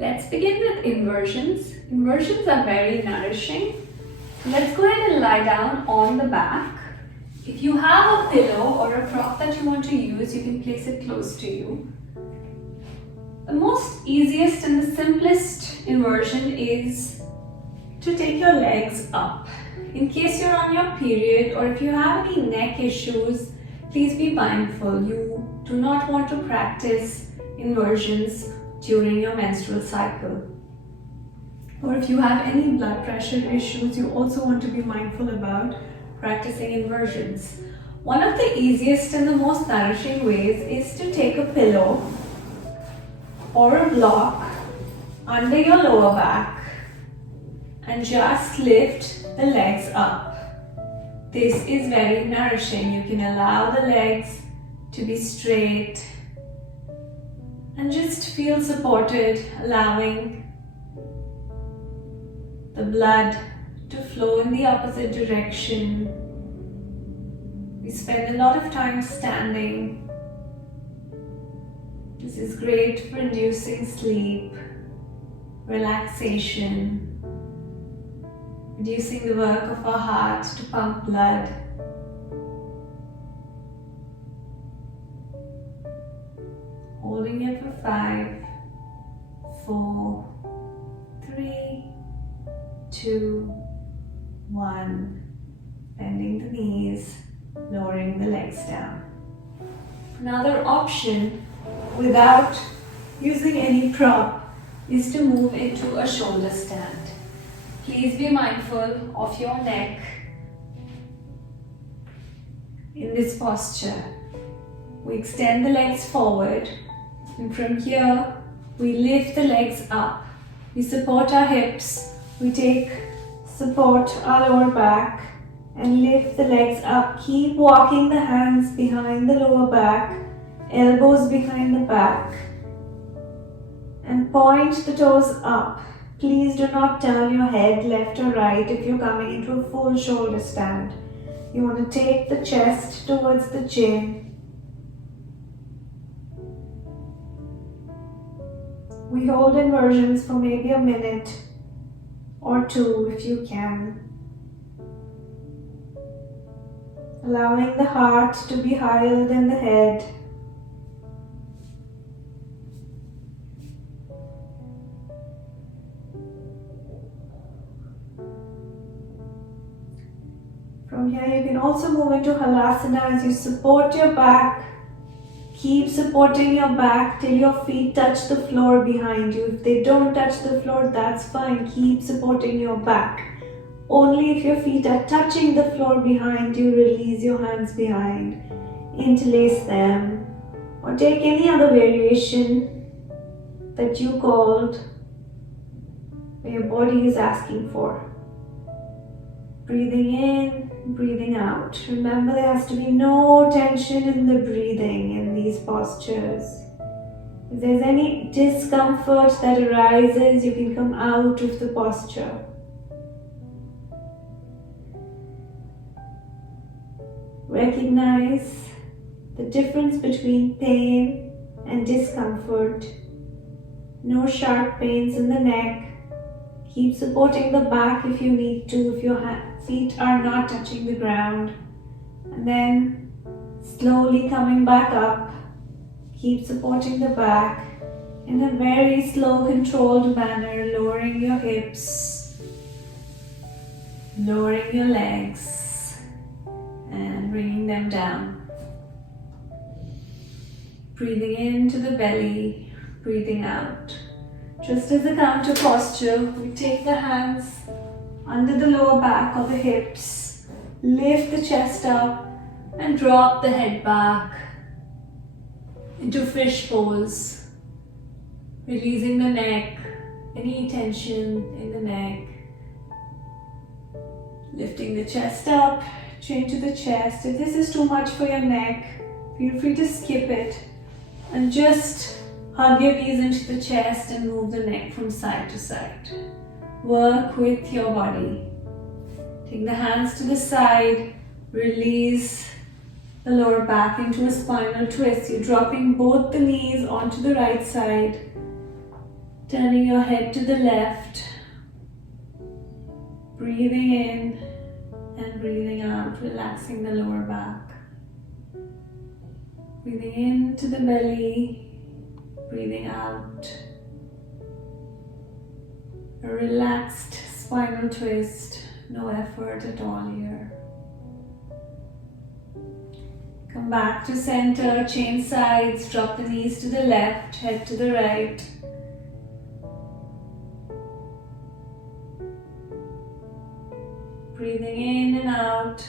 Let's begin with inversions. Inversions are very nourishing. Let's go ahead and lie down on the back. If you have a pillow or a prop that you want to use, you can place it close to you. The most easiest and the simplest inversion is to take your legs up. In case you're on your period or if you have any neck issues, please be mindful. You do not want to practice inversions during your menstrual cycle. Or if you have any blood pressure issues, you also want to be mindful about practicing inversions. One of the easiest and the most nourishing ways is to take a pillow or a block under your lower back and just lift the legs up. This is very nourishing. You can allow the legs to be straight and just feel supported, allowing the blood to flow in the opposite direction. We spend a lot of time standing. This is great for inducing sleep, relaxation, reducing the work of our heart to pump blood. Holding it for 5, 4, 3, 2, 1. Bending the knees, lowering the legs down. Another option without using any prop is to move into a shoulder stand. Please be mindful of your neck in this posture. We extend the legs forward, and from here we lift the legs up. We support our hips. We take support our lower back and lift the legs up. Keep walking the hands behind the lower back, elbows behind the back, and point the toes up. Please do not turn your head left or right if you're coming into a full shoulder stand. You want to take the chest towards the chin. We hold inversions for maybe a minute or 2 if you can. Allowing the heart to be higher than the head. From here you can also move into Halasana as you support your back. Keep supporting your back till your feet touch the floor behind you. If they don't touch the floor, that's fine. Keep supporting your back. Only if your feet are touching the floor behind you, release your hands behind. Interlace them. Or take any other variation that you called, or your body is asking for. Breathing in, breathing out. Remember, there has to be no tension in the breathing in these postures. If there's any discomfort that arises, you can come out of the posture. Recognize the difference between pain and discomfort. No sharp pains in the neck. Keep supporting the back if you need to, if your feet are not touching the ground. And then slowly coming back up. Keep supporting the back in a very slow, controlled manner, lowering your hips, lowering your legs, and bringing them down. Breathing into the belly, breathing out. Just as a counter posture, we take the hands under the lower back or the hips, lift the chest up and drop the head back into fish pose, releasing the neck, any tension in the neck, lifting the chest up, chin to the chest. If this is too much for your neck, feel free to skip it and just hug your knees into the chest and move the neck from side to side. Work with your body. Take the hands to the side, release the lower back into a spinal twist. You're dropping both the knees onto the right side Turning your head to the left, breathing in and breathing out, relaxing the lower back. Breathing into the belly, breathing out. A relaxed spinal twist, no effort at all here. Come back to center, change sides, drop the knees to the left, head to the right. Breathing in and out,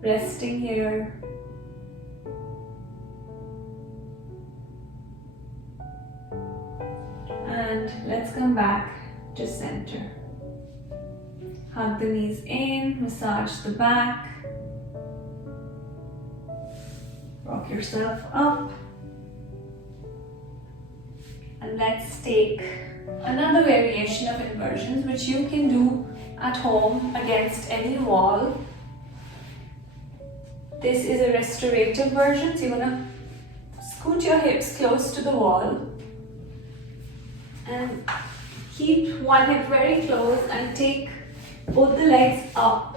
resting here. And let's come back to center. Hug the knees in, massage the back. Rock yourself up. And let's take another variation of inversions, which you can do at home against any wall. This is a restorative version, so you're gonna scoot your hips close to the wall and keep one hip very close and take both the legs up.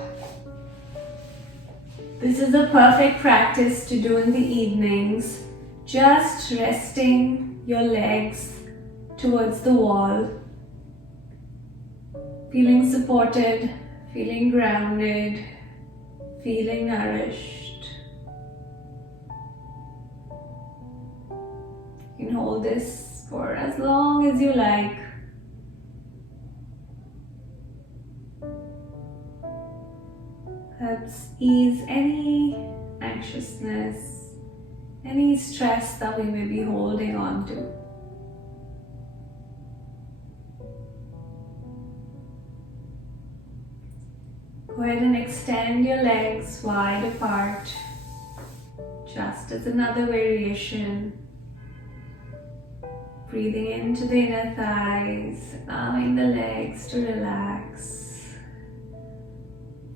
This is a perfect practice to do in the evenings, just resting your legs towards the wall, feeling supported, feeling grounded, feeling nourished. You can hold this for as long as you like. Helps ease any anxiousness, any stress that we may be holding on to. Go ahead and extend your legs wide apart, just as another variation. Breathing into the inner thighs, allowing the legs to relax.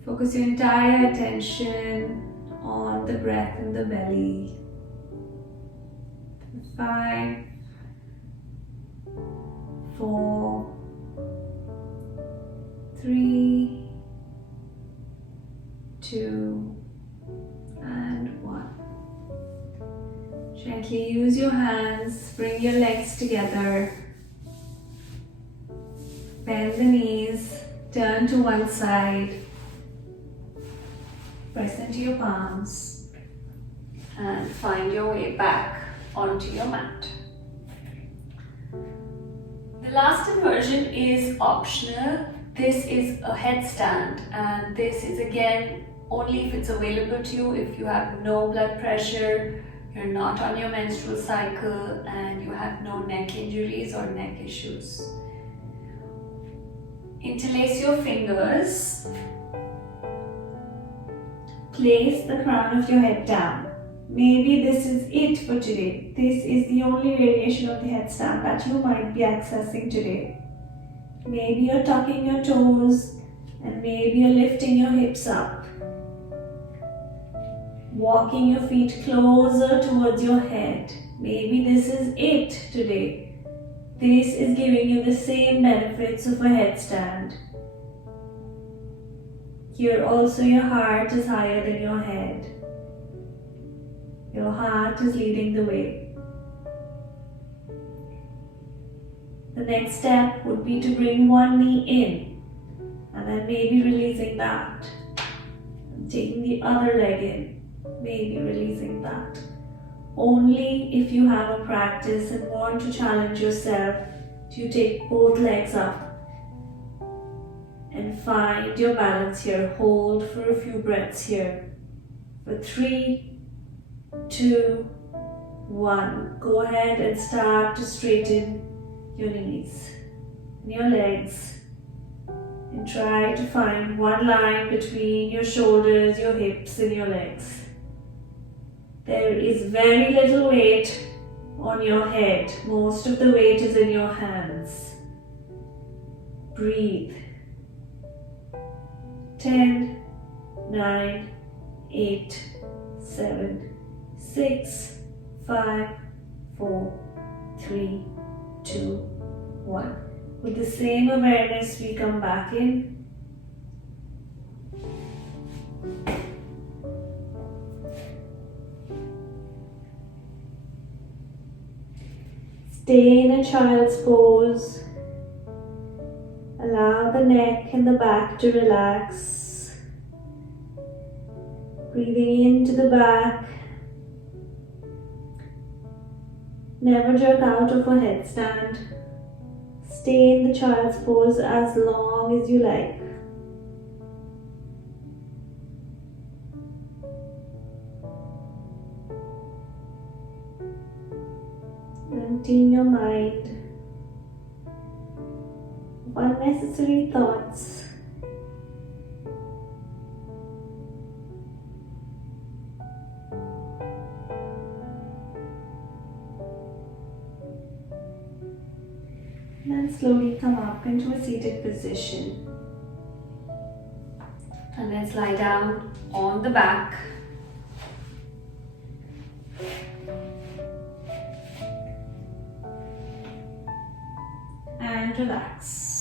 Focus your entire attention on the breath in the belly. 5, 4, 3, 2, and 1. Gently use your hands, bring your legs together. Bend the knees, turn to one side. Press into your palms and find your way back onto your mat. The last inversion is optional. This is a headstand, and this is again only if it's available to you, if you have no blood pressure, you're not on your menstrual cycle, and you have no neck injuries or neck issues. Interlace your fingers. Place the crown of your head down. Maybe this is it for today. This is the only variation of the headstand that you might be accessing today. Maybe you're tucking your toes and maybe you're lifting your hips up. Walking your feet closer towards your head. Maybe this is it today. This is giving you the same benefits of a headstand. Here also your heart is higher than your head. Your heart is leading the way. The next step would be to bring one knee in and then maybe releasing that. And taking the other leg in, maybe releasing that. Only if you have a practice and want to challenge yourself do you take both legs up. And find your balance here. Hold for a few breaths here. For 3, 2, 1. Go ahead and start to straighten your knees and your legs. And try to find one line between your shoulders, your hips, and your legs. There is very little weight on your head. Most of the weight is in your hands. Breathe. 10, 9, 8, 7, 6, 5, 4, 3, 2, 1. With the same awareness, we come back in. Stay in a child's pose. Allow the neck and the back to relax. Breathing into the back. Never jerk out of a headstand. Stay in the child's pose as long as you like. Emptying your mind of unnecessary thoughts. Then slowly come up into a seated position. And let's lie down on the back. And relax.